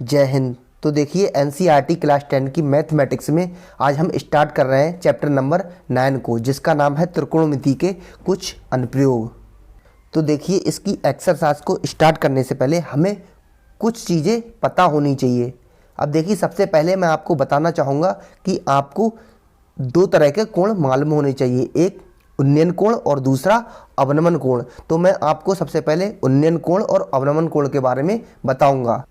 जय हिंद। तो देखिए एनसीईआरटी क्लास 10 की मैथमेटिक्स में आज हम स्टार्ट कर रहे हैं चैप्टर नंबर 9 को, जिसका नाम है त्रिकोणमिति के कुछ अनुप्रयोग। तो देखिए इसकी एक्सरसाइज को स्टार्ट करने से पहले हमें कुछ चीज़ें पता होनी चाहिए। अब देखिए सबसे पहले मैं आपको बताना चाहूँगा कि आपको दो तरह के कोण मालूम होने चाहिए, एक उन्नयन कोण और दूसरा अवनमन कोण। तो मैं आपको सबसे पहले उन्नयन कोण और अवनमन कोण के बारे में बताऊंगा।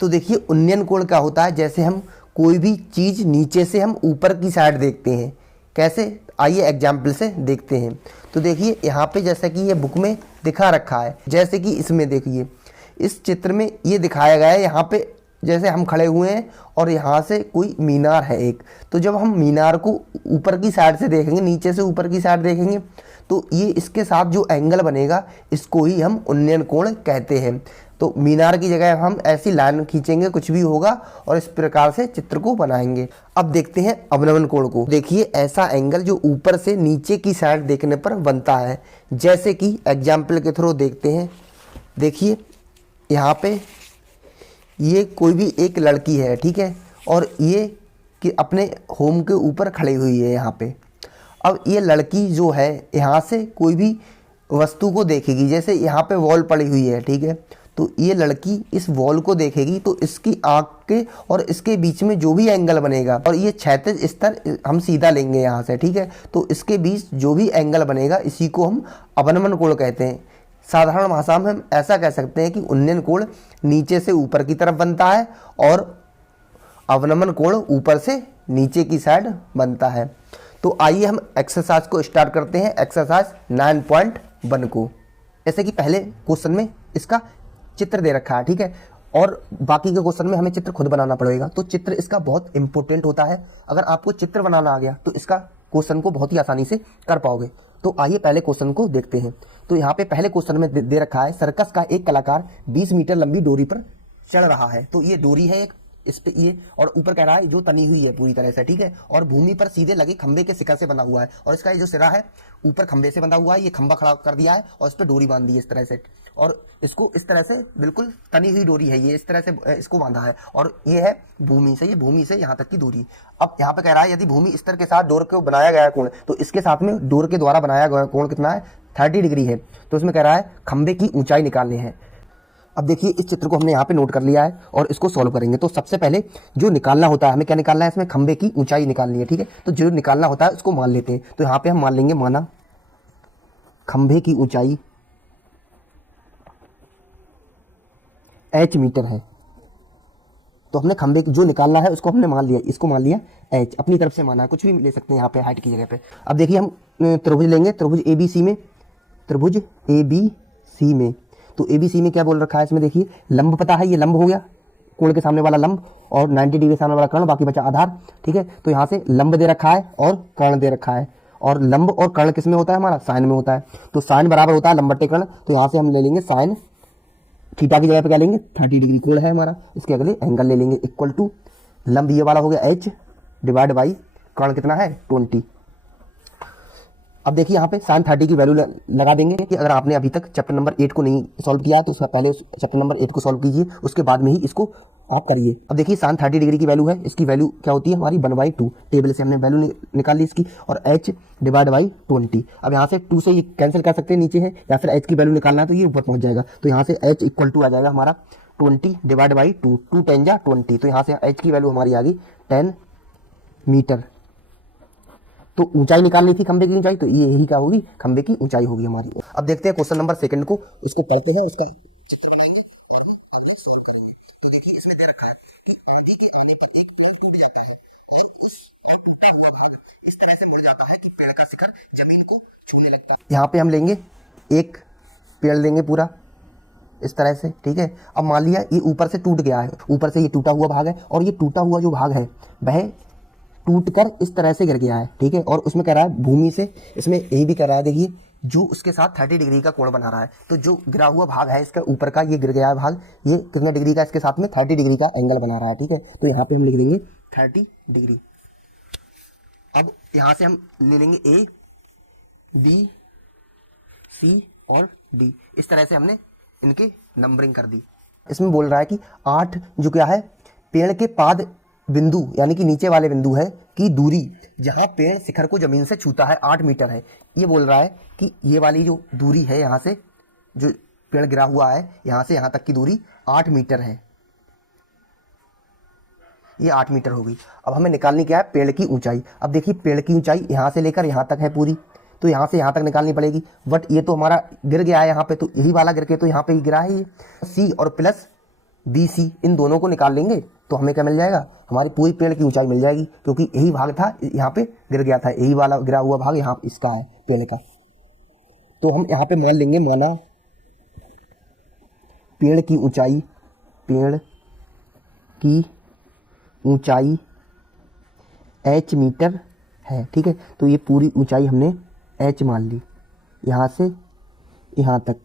तो देखिए उन्नयन कोण क्या होता है, जैसे हम कोई भी चीज़ नीचे से हम ऊपर की साइड देखते हैं। कैसे, आइए एग्जाम्पल से देखते हैं। तो देखिए यहाँ पे जैसा कि ये बुक में दिखा रखा है, जैसे कि इसमें देखिए इस चित्र में ये दिखाया गया है, यहाँ पे जैसे हम खड़े हुए हैं और यहाँ से कोई मीनार है एक। तो जब हम मीनार को ऊपर की साइड से देखेंगे, नीचे से ऊपर की साइड देखेंगे, तो ये इसके साथ जो एंगल बनेगा इसको ही हम उन्नयन कोण कहते हैं। तो मीनार की जगह हम ऐसी लाइन खींचेंगे, कुछ भी होगा, और इस प्रकार से चित्र को बनाएंगे। अब देखते हैं अवनमन कोण को। देखिए ऐसा एंगल जो ऊपर से नीचे की साइड देखने पर बनता है, जैसे कि एग्जाम्पल के थ्रू देखते हैं। देखिए यहाँ पे ये कोई भी एक लड़की है, ठीक है, और ये कि अपने होम के ऊपर खड़ी हुई है यहाँ पे। अब ये लड़की जो है यहाँ से कोई भी वस्तु को देखेगी, जैसे यहाँ पे वॉल पड़ी हुई है, ठीक है, तो ये लड़की इस वॉल को देखेगी, तो इसकी आँख के और इसके बीच में जो भी एंगल बनेगा, और ये क्षैतिज स्तर हम सीधा लेंगे यहाँ से, ठीक है, तो इसके बीच जो भी एंगल बनेगा इसी को हम अवनमन कोण कहते हैं। साधारण भाषा में हम ऐसा कह सकते हैं कि उन्नयन कोण नीचे से ऊपर की तरफ बनता है और अवनमन कोण ऊपर से नीचे की साइड बनता है। तो आइए हम एक्सरसाइज को स्टार्ट करते हैं, एक्सरसाइज 9.1 को। जैसे कि पहले क्वेश्चन में इसका चित्र दे रखा है, ठीक है, और बाकी के क्वेश्चन में हमें चित्र खुद बनाना पड़ेगा। तो चित्र इसका बहुत इंपॉर्टेंट होता है। अगर आपको चित्र बनाना आ गया तो इसका क्वेश्चन को बहुत ही आसानी से कर पाओगे। तो आइए पहले क्वेश्चन को देखते हैं। तो यहाँ पे पहले क्वेश्चन में दे रखा है, सर्कस का एक कलाकार 20 मीटर लंबी डोरी पर चढ़ रहा है। तो ये डोरी है एक, इस पे ये, और ऊपर कह रहा है जो तनी हुई है पूरी तरह से, ठीक है, और भूमि पर सीधे लगे खंबे के शिखर से बंधा हुआ है, और इसका ये जो सिरा है ऊपर खंबे से बंधा हुआ है, ये खंबा खड़ा कर दिया है और इस पर डोरी बांध दी है इस तरह से, और इसको इस तरह से बिल्कुल तनी हुई डोरी है, ये इस तरह से इसको बांधा है, और ये है भूमि से, ये भूमि से यहाँ तक की दूरी। अब यहाँ पे कह रहा है यदि भूमि स्तर के साथ डोर को बनाया गया कोण, तो इसके साथ में डोर के द्वारा बनाया गया कोण कितना है, 30 डिग्री है। तो इसमें कह रहा है खंबे की ऊंचाई निकालनी है। अब देखिए इस चित्र को हमने यहाँ पे नोट कर लिया है और इसको सॉल्व करेंगे। तो सबसे पहले जो निकालना होता है, हमें क्या निकालना है, इसमें खंबे की ऊंचाई निकालनी है, ठीक है। तो जो निकालना होता है उसको मान लेते हैं। तो यहाँ पे हम मान लेंगे, माना खंबे की ऊंचाई h मीटर है। तो हमने खंबे जो निकालना है उसको हमने मान लिया, इसको मान लिया h, अपनी तरफ से माना है, कुछ भी ले सकते हैं यहाँ पे हाइट की जगह पे। अब देखिए हम त्रिभुज लेंगे, त्रिभुज ABC में, त्रिभुज ABC में। तो ABC में क्या बोल रखा है, इसमें देखिए लंब पता है, ये लंब हो गया, कोण के सामने वाला लंब, और 90 डिग्री सामने वाला कर्ण, बाकी बचा आधार, ठीक है। तो यहाँ से लंब दे रखा है और कर्ण दे रखा है, और लंब और कर्ण किस में होता है, हमारा साइन में होता है। तो साइन बराबर होता है लंब बटे कर्ण। तो यहाँ से हम ले लेंगे साइन, थीटा की जगह पे क्या लेंगे, 30 डिग्री कोण है हमारा, इसके अगले एंगल ले लेंगे, इक्वल टू लंब ये वाला हो गया h डिवाइड बाई कर्ण कितना है 20। अब देखिए यहाँ पे साइन 30 की वैल्यू लगा देंगे कि अगर आपने अभी तक चैप्टर नंबर 8 को नहीं सॉल्व किया तो उसका पहले चैप्टर नंबर 8 को सॉल्व कीजिए, उसके बाद में ही इसको आप करिए। अब देखिए साइन 30 डिग्री की वैल्यू है, इसकी वैल्यू क्या होती है हमारी 1/2, टेबल से हमने वैल्यू निकाल ली इसकी, और h डिवाइड बाई 20। अब यहाँ से 2 से ये कैंसिल कर सकते हैं, नीचे है, या फिर h की वैल्यू निकालना है तो ये ऊपर पहुंच जाएगा। तो यहाँ से h इक्वल टू आ जाएगा हमारा 20 डिवाइड बाई 2, 2 10 जा 20। तो यहाँ से h की वैल्यू हमारी आ गई 10 मीटर। तो ऊंचाई निकालनी थी खंबे की ऊंचाई, तो ये यही क्या होगी, खंबे की ऊंचाई होगी हमारी। अब देखते हैं क्वेश्चन नंबर 2 को, इसको पढ़ते हैं, उसका चित्र बनाएंगे और हम आगे सॉल्व करेंगे। तो देखिए इसमें दे रखा है कि आंधी के आने पे एक पेड़ टूट जाता है और उस टूटा हुआ भाग इस तरह से मुड़ जाता है कि पेड़ का शिखर जमीन को छूने लगता है। यहाँ पे हम लेंगे एक पेड़ लेंगे पूरा इस तरह से, ठीक है। अब मान लिया ये ऊपर से टूट गया है, ऊपर से ये टूटा हुआ भाग है, और ये टूटा हुआ जो भाग है वह टूटकर इस तरह से गिर गया है, ठीक है। और उसमें कह रहा है भूमि से, इसमें यही भी कह रहा है, देखिए जो उसके साथ 30 डिग्री का कोण बना रहा है। तो जो गिरा हुआ भाग है इसका ऊपर का, ये गिर गया है भाग, ये कितने डिग्री का इसके साथ में 30 डिग्री का एंगल बना रहा है, ठीक है। तो यहाँ पे हम लिख देंगे 30 डिग्री। अब यहाँ से हम ले लेंगे A, B, C और D, इस तरह से हमने इनकी नंबरिंग कर दी। इसमें बोल रहा है कि 8 जो क्या है पेड़ के पाद बिंदु यानी कि नीचे वाले बिंदु है की दूरी जहां पेड़ शिखर को जमीन से छूता है 8 मीटर है। ये बोल रहा है कि ये वाली जो दूरी है यहाँ से जो पेड़ गिरा हुआ है यहाँ से यहाँ तक की दूरी 8 मीटर है। ये 8 मीटर होगी। अब हमें निकालनी क्या है पेड़ की ऊंचाई। अब देखिए पेड़ की ऊंचाई यहाँ से लेकर यहाँ तक है पूरी, तो यहाँ से यहाँ तक निकालनी पड़ेगी। बट ये तो हमारा गिर गया है यहाँ पे, तो यही वाला गिर के तो यहाँ पे ही गिरा है ये। सी और प्लस बी सी इन दोनों को निकाल लेंगे तो हमें क्या मिल जाएगा, हमारी पूरी पेड़ की ऊंचाई मिल जाएगी, क्योंकि यही भाग था यहाँ पे गिर गया था, यही वाला गिरा हुआ भाग यहाँ इसका है पेड़ का। तो हम यहाँ पे मान लेंगे, माना पेड़ की ऊंचाई h मीटर है, ठीक है। तो ये पूरी ऊंचाई हमने h मान ली, यहाँ से यहाँ तक।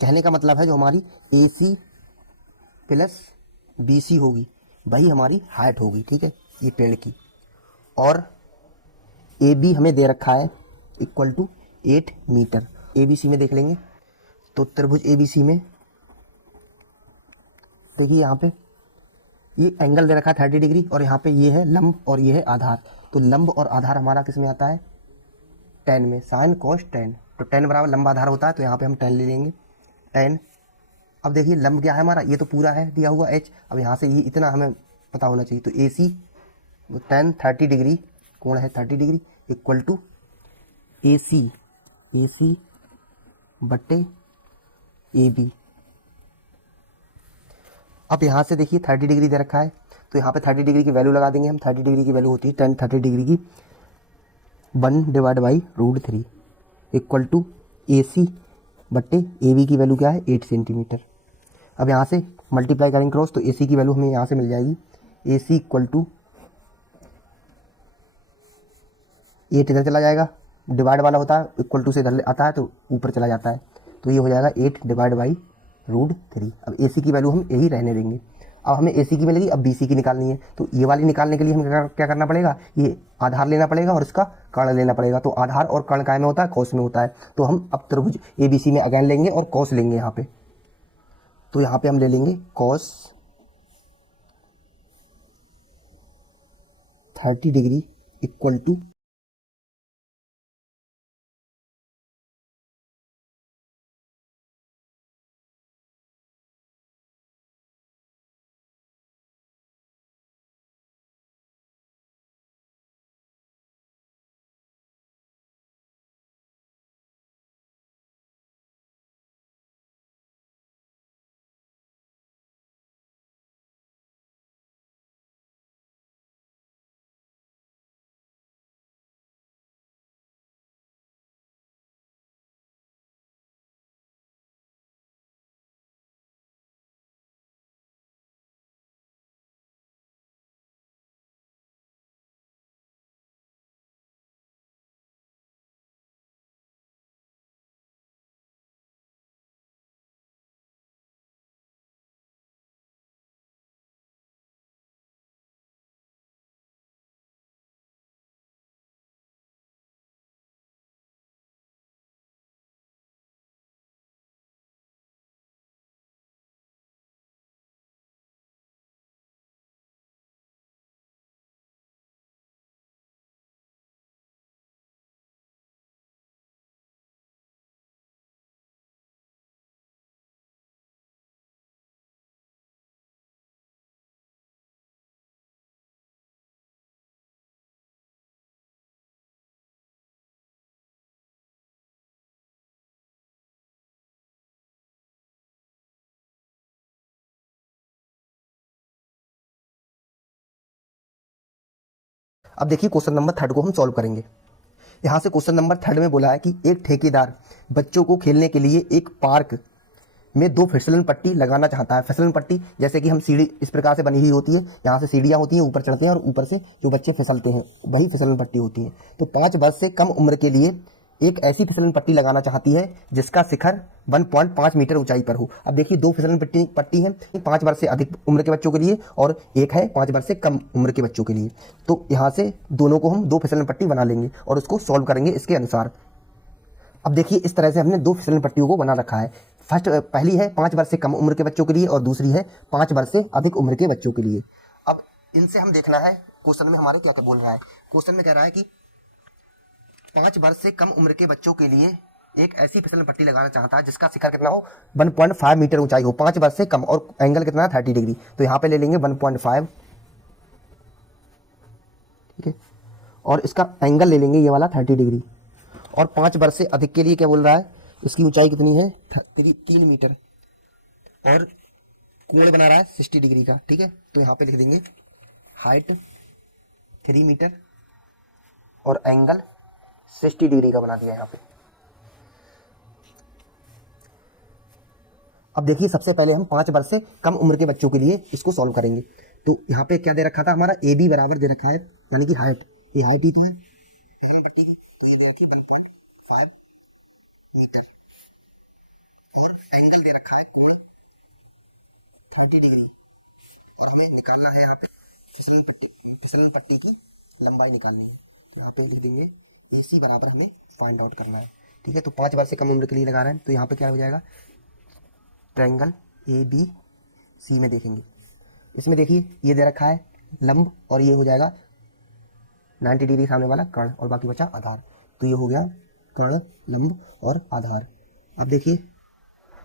कहने का मतलब है जो हमारी AC प्लस BC होगी वही हमारी हाइट होगी, ठीक है, ये पेड़ की। और AB हमें दे रखा है इक्वल टू 8 मीटर। ABC में देख लेंगे तो त्रिभुज ABC में देखिए यहाँ पे ये एंगल दे रखा है 30 डिग्री और यहाँ पे ये है लंब और ये है आधार। तो लंब और आधार हमारा किस में आता है, tan में, साइन cos tan। तो tan बराबर लंब आधार होता है, तो यहाँ पे हम tan ले लेंगे, tan। अब देखिए लंब क्या है हमारा, ये तो पूरा है दिया हुआ h। अब यहाँ से ये इतना हमें पता होना चाहिए, तो AC tan 30 डिग्री कोण है 30 डिग्री इक्वल टू AC बट्टे AB। अब यहाँ से देखिए 30 डिग्री दे रखा है, तो यहाँ पे 30 डिग्री की वैल्यू लगा देंगे हम। 30 डिग्री की वैल्यू होती है tan 30 डिग्री की 1/√3 इक्वल टू AC बट्टे AB की वैल्यू क्या है 8 सेंटीमीटर। अब यहाँ से मल्टीप्लाई करेंगे क्रॉस, तो AC की वैल्यू हमें यहाँ से मिल जाएगी, AC इक्वल टू 8 इधर चला जाएगा, डिवाइड वाला होता है इक्वल टू से इधर आता है तो ऊपर चला जाता है, तो ये हो जाएगा 8/√3। अब AC की वैल्यू हम यही रहने देंगे। अब हमें AC की मिलेगी, अब BC की निकालनी है, तो ये वाली निकालने के लिए हमें क्या करना पड़ेगा, ये आधार लेना पड़ेगा और इसका कर्ण लेना पड़ेगा। तो आधार और कर्ण काय में होता है, कॉस में होता है। तो हम अब त्रिभुज ABC में अगेन लेंगे और कॉस लेंगे यहाँ पे। तो यहाँ पे हम ले लेंगे कॉस 30 डिग्री इक्वल टू अब देखिए क्वेश्चन नंबर 3 को हम सॉल्व करेंगे। यहाँ से क्वेश्चन नंबर 3 में बोला है कि एक ठेकेदार बच्चों को खेलने के लिए एक पार्क में 2 फिसलन पट्टी लगाना चाहता है। फिसलन पट्टी जैसे कि हम सीढ़ी इस प्रकार से बनी हुई होती है, यहाँ से सीढ़ियाँ होती हैं, ऊपर चढ़ते हैं और ऊपर से जो बच्चे फिसलते हैं वही फिसलन पट्टी होती है। तो 5 वर्ष से कम उम्र के लिए एक ऐसी फिसलन पट्टी लगाना चाहती है जिसका शिखर 1.5 मीटर ऊंचाई पर हो। अब देखिए 2 फिसलन पट्टी है 5 वर्ष से अधिक उम्र के बच्चों के लिए और एक है 5 वर्ष से कम उम्र के बच्चों के लिए। तो यहाँ से दोनों को हम 2 फिसलन पट्टी बना लेंगे और उसको सॉल्व करेंगे इसके अनुसार। अब देखिए इस तरह से हमने 2 फिसलन पट्टियों को बना रखा है। फर्स्ट पहली है 5 वर्ष से कम उम्र के बच्चों के लिए और दूसरी है 5 वर्ष से अधिक उम्र के बच्चों के लिए। अब इनसे हम देखना है क्वेश्चन में हमारे क्या क्या बोल रहा है। क्वेश्चन में कह रहा है कि 5 वर्ष से कम उम्र के बच्चों के लिए एक ऐसी फिसलन पट्टी लगाना चाहता है जिसका शिखर कितना हो 1.5 मीटर ऊंचाई हो, 5 वर्ष से कम, और एंगल कितना है 30 डिग्री। तो यहाँ पे ले लेंगे 1.5, ठीक है, और इसका एंगल ले लेंगे ये वाला 30 डिग्री। और 5 वर्ष से अधिक के लिए क्या बोल रहा है, इसकी ऊंचाई कितनी है 3 मीटर, और कोण बना रहा है 60 डिग्री का, ठीक है। तो यहाँ पे लिख देंगे हाइट 3 मीटर और एंगल 60 डिग्री का बना दिया यहाँ पे। अब देखिए सबसे पहले हम 5 वर्ष से कम उम्र के बच्चों के लिए इसको सॉल्व करेंगे। तो यहाँ पे क्या दे रखा था हमारा, ए बी बराबर दे रखा है, यानी कि हाइट, ये हाइट ही तो है, ये दे रखी है 1.5 मीटर, और एंगल दे रखा है कोण 30 डिग्री, और हमें निकालना है यहाँ पे फिसलन पट्टी की लंबाई निकालनी है। यहाँ पे लिख देंगे AC बराबर हमें फाइंड आउट करना है, ठीक है। तो 5 वर्ष से कम उम्र के लिए लगा रहे हैं, तो यहाँ पे क्या हो जाएगा, ट्रायंगल ABC में देखेंगे, इसमें देखिए ये दे रखा है लंब, और ये हो जाएगा 90 डिग्री सामने वाला कर्ण, और बाकी बचा आधार। तो ये हो गया कर्ण, लंब और आधार। अब देखिए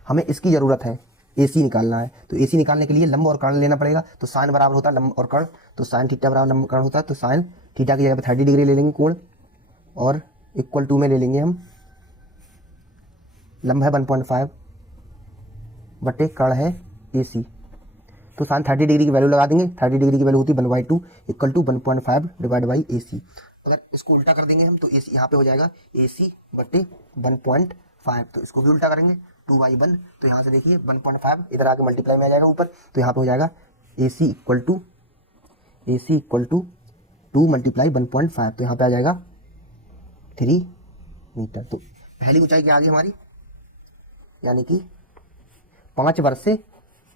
हमें इसकी ज़रूरत है, AC निकालना है, तो AC निकालने के लिए लंब और कर्ण लेना पड़ेगा। तो साइन बराबर होता है लंब और कर्ण, तो साइन थीटा बराबर लंब कर्ण होता है, तो साइन थीटा की जगह पे 30 डिग्री ले लेंगे कोण, और इक्वल टू में ले लेंगे हम लंब है 1.5 बटे कर्ण है AC, तो साइन 30 डिग्री की वैल्यू लगा देंगे। 30 डिग्री की वैल्यू होती है 1/2 equal to 1.5 divide by AC। अगर इसको उल्टा कर देंगे हम तो AC यहाँ पे हो जाएगा AC बटे 1.5, तो इसको भी उल्टा करेंगे 2/1, तो यहाँ से देखिए 1.5 इधर आके मल्टीप्लाई में आ जाएगा ऊपर, तो यहाँ पे हो जाएगा AC इक्वल टू 2 मल्टीप्लाई 1.5, तो यहाँ पे आ जाएगा 3 मीटर। तो पहली ऊंचाई क्या आ गई हमारी, यानी कि 5 वर्ष से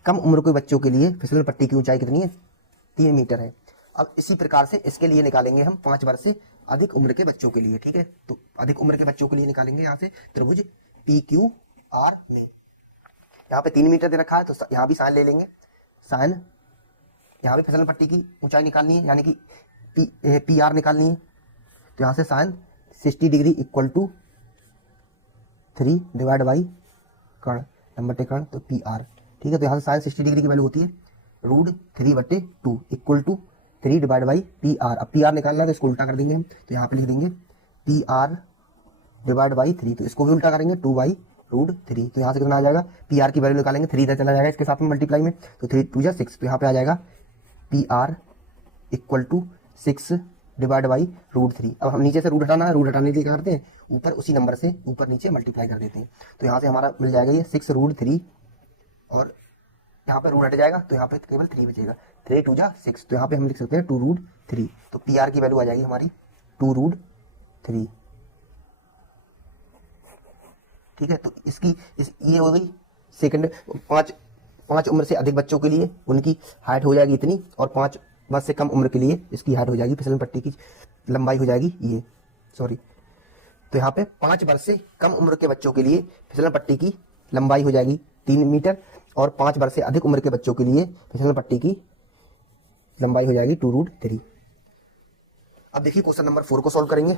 कम उम्र के बच्चों के लिए फिसलन पट्टी की ऊंचाई कितनी है 3 मीटर है। अब इसी प्रकार से इसके लिए निकालेंगे हम 5 वर्ष से अधिक उम्र के बच्चों के लिए, ठीक है। तो अधिक उम्र के बच्चों के लिए निकालेंगे यहाँ से त्रिभुज PQR में, यहाँ पे 3 मीटर दे रखा है, तो यहाँ भी साइन ले लेंगे, साइन यहाँ पे फिसलन पट्टी की ऊंचाई निकालनी है, यानी कि PR निकालनी है, तो यहाँ से sine 60 degree equal to 3 divide by कर्ण, नंबर टेकर्ण, तो PR, ठीक है। तो यहाँ से साइन 60 डिग्री की वैल्यू होती है √3/2 equal to 3 divide by PR। अब PR निकालना है तो इसको उल्टा कर देंगे हम, तो यहाँ पे लिख देंगे PR डिवाइड बाई 3, तो इसको भी उल्टा करेंगे 2/√3, तो यहाँ से कितना आ जाएगा, PR की वैल्यू निकालेंगे 3 इधर चला जाएगा इसके साथ में मल्टीप्लाई में, तो 3 2 6, तो यहाँ पे आ जाएगा PR equal to 6 divide by √3। अब हम नीचे से रूट हटाना है, रूट हटाने के लिए क्या करते हैं, ऊपर उसी नंबर से ऊपर नीचे मल्टीप्लाई कर देते हैं, तो यहाँ से हमारा मिल जाएगा ये 6√3, और यहाँ पे रूट हट जाएगा तो यहाँ पे केवल 3 बचेगा, 3 2 6, तो यहाँ पे हम लिख सकते हैं 2√3, तो PR की वैल्यू आ जाएगी हमारी 2√3, ठीक है। तो ये हो गई सेकंड। 5 उम्र से अधिक बच्चों के लिए उनकी हाइट हो जाएगी इतनी, और 5 वर्ष से कम उम्र के लिए इसकी हाइट हो जाएगी, फिसलन पट्टी की लंबाई हो जाएगी ये, सॉरी, तो यहाँ पे 5 वर्ष से कम उम्र के बच्चों के लिए फिसलन पट्टी की लंबाई हो जाएगी 3 मीटर, और 5 वर्ष से अधिक उम्र के बच्चों के लिए फिसलन पट्टी की लंबाई हो जाएगी 2√3। अब देखिए क्वेश्चन नंबर 4 को सॉल्व करेंगे।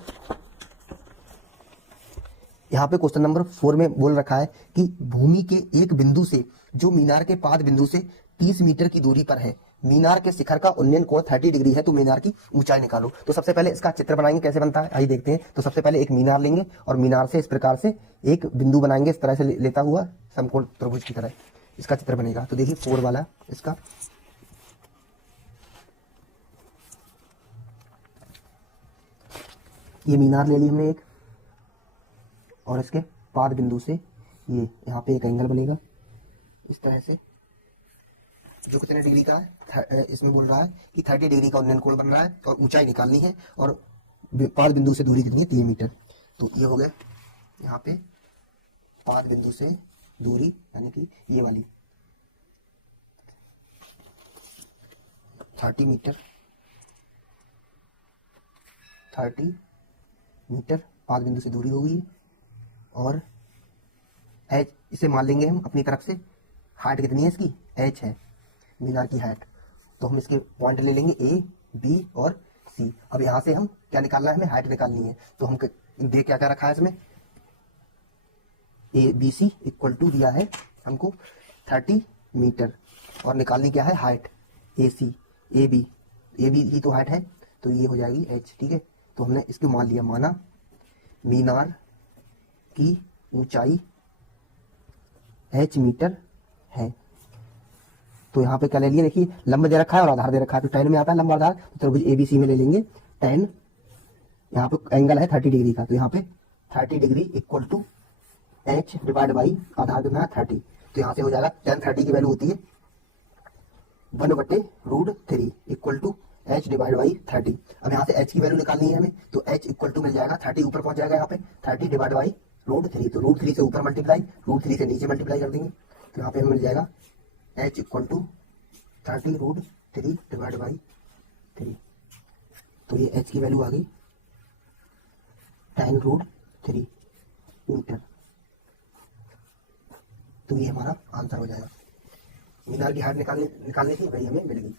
यहाँ पे क्वेश्चन नंबर 4 में बोल रखा है कि भूमि के एक बिंदु से जो मीनार के पाद बिंदु से 30 मीटर की दूरी पर है, मीनार के शिखर का उन्नयन कोण 30 डिग्री है, तो मीनार की ऊंचाई निकालो। तो सबसे पहले इसका चित्र बनाएंगे, कैसे बनता है आइए देखते हैं। तो सबसे पहले एक मीनार लेंगे, और मीनार से इस प्रकार से एक बिंदु बनाएंगे, इस तरह से लेता हुआ समकोण त्रिभुज की तरह इसका चित्र बनेगा। तो देखिए 4 वाला इसका, ये मीनार ले ली हमने एक, और इसके पाद बिंदु से ये यहाँ पे एक एंगल बनेगा इस तरह से, जो कितने डिग्री का है, इसमें बोल रहा है कि 30 डिग्री का उन्नयन कोण बन रहा है, और ऊंचाई निकालनी है, और पाद बिंदु से दूरी कितनी है 3 मीटर। तो ये हो गया यहाँ पे पाद बिंदु से दूरी, यानी कि ये वाली 30 मीटर, 30 मीटर पाद बिंदु से दूरी हो गई, और एच इसे मान लेंगे हम अपनी तरफ से। हाइट कितनी है इसकी, एच है मीनार की हाइट। तो हम इसके पॉइंट ले लेंगे ए, बी और सी। अब यहाँ से हम क्या निकालना है, हमें हाइट निकालनी है। तो हम देख क्या क्या रखा है इसमें, A B C equal to दिया है हमको 30 मीटर और निकालनी क्या है height, A C A B ही तो हाइट है, तो ये हो जाएगी एच। ठीक है, तो हमने इसको मान लिया, माना मीनार की ऊंचाई एच मीटर है। तो यहाँ पे क्या ले लिया, देखिए लंब दे रखा है और आधार दे रखा है, तो टेन में आता है लंब आधार, तो त्रिभुज एबीसी में ले लेंगे टेन। यहाँ पे एंगल है 30 डिग्री का, तो यहाँ पे 30 degree equal to H divide by आधार कितना है 30। तो यहाँ से हो जाएगा टेन 30 की वैल्यू होती है 1/√3 equal to H divide by 30। अब यहाँ से एच की वैल्यू निकालनी है हमें, तो एच इक्वल टू मिल जाएगा 30 ऊपर पहुंच जाएगा यहाँ पे 30 डिवाइड बाई √3। तो √3 से ऊपर मल्टीप्लाई, √3 से नीचे मल्टीप्लाई कर देंगे, तो यहाँ पे हमें मिल जाएगा H equal to 30√3 divide by 3। तो ये एच की वैल्यू आ गई 10√3 मीटर। तो ये हमारा आंसर हो जाएगा। मीनार की हाइट निकालने थी, वही हमें मिल गई।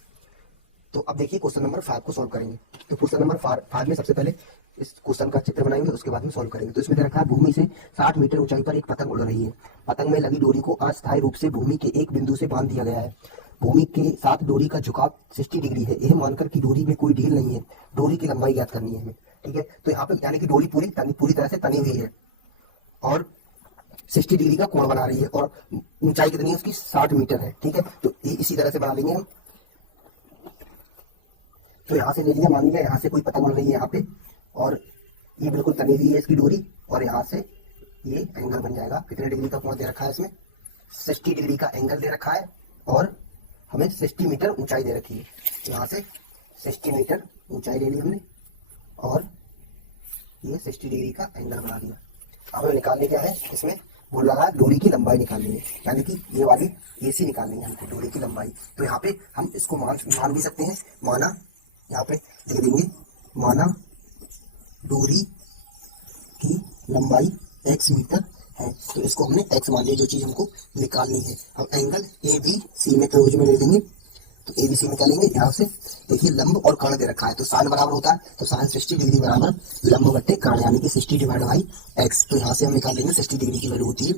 तो अब देखिए क्वेश्चन नंबर 5 को सॉल्व करेंगे। तो क्वेश्चन नंबर 5 में सबसे पहले इस क्वेश्चन का चित्र बनाएंगे, उसके बाद में सॉल्व करेंगे। तो इसमें दे रखा है भूमि से 60 मीटर ऊंचाई पर एक पतंग उड़ रही है। पतंग में लगी डोरी को अस्थायी रूप से भूमि के एक बिंदु से बांध दिया गया है। भूमि के साथ डोरी का झुकाव 60 डिग्री है। यह मानकर कि डोरी में कोई ढील नहीं है, डोरी की लंबाई ज्ञात करनी है हमें। ठीक है, तो यहाँ पे यानी कि डोरी पूरी तरह से तनी हुई है और 60 डिग्री का कोण बना रही है और ऊंचाई कितनी है उसकी 60 मीटर है। ठीक है, तो इसी तरह से बना लेंगे हम। तो यहाँ से ले लिया, मान लिया यहाँ से कोई पतंग उड़ रही है यहाँ पे और ये बिल्कुल तनी हुई है इसकी डोरी, और यहाँ से ये एंगल बन जाएगा। कितने डिग्री का कोण दे रखा है इसमें, 60 डिग्री का एंगल दे रखा है और हमें 60 मीटर ऊंचाई दे रखी है। यहाँ से 60 मीटर ऊंचाई ले ली हमने और ये 60 डिग्री का एंगल बना दिया। अब हमें निकालने क्या है, इसमें बोल रहा है डोरी की लंबाई निकालनी है, यानी कि ये वाली एसी निकालनी है हमको, डोरी की लंबाई। तो यहाँ पे हम इसको मान भी सकते हैं, माना यहाँ पे लिख देंगे, माना डोरी की लंबाई x मीटर है। तो इसको हमने x मान लिया, जो चीज हमको निकालनी है। अब एंगल ए बी सी में त्रिभुज में ले लेंगे, तो ए बी सी निकालेंगे। यहाँ से देखिए लंब और कर्ण दे रखा है, तो साइन बराबर होता है, तो साइन 60 डिग्री बराबर लंब बट्टे कर्ण, यानी कि 60 डिवाइड बाई x। तो यहाँ से हम निकाल लेंगे 60 डिग्री की वैल्यू होती है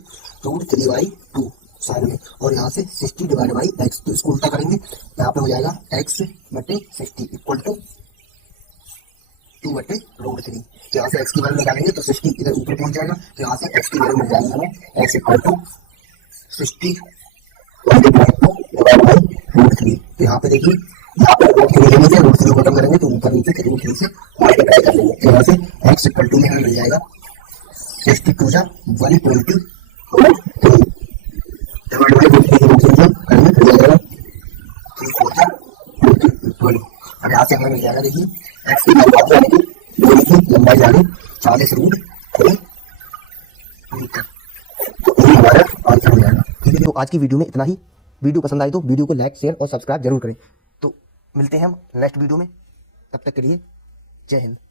√3/2 साइन में, और यहाँ से 60 डिवाइड बाई x। तो इसको उल्टा करेंगे, यहाँ पे हो जाएगा x बट्टे 60 इक्वल टू 2/√3। तो यहाँ से x की वैल्यू निकालेंगे तो 60 इधर ऊपर पहुंच जाएगा, तो यहाँ से x की वैल्यू मिल जाएगी हमें x equal to 60 divide by √3। तो यहाँ पे देखिए, यहाँ पे √3 खत्म करेंगे तो ऊपर नीचे √3 से मल्टीप्लाई कर लेंगे। तो यहाँ से x इक्वल टू में हमें मिल जाएगा 62 जा 120 डिवाइड बाई √3 करेंगे तो मिल जाएगा 3/4 जा 20। अब यहाँ से हमें मिल जाएगा, देखिए x की लंबाई यानी कि डोरी की लंबाई यानी 40√3 मीटर। तो ये हमारा आंसर हो जाएगा। ठीक है, तो आज की वीडियो में इतना ही। वीडियो पसंद आई तो वीडियो को लाइक, शेयर और सब्सक्राइब जरूर करें। तो मिलते हैं हम नेक्स्ट वीडियो में, तब तक के लिए जय हिंद।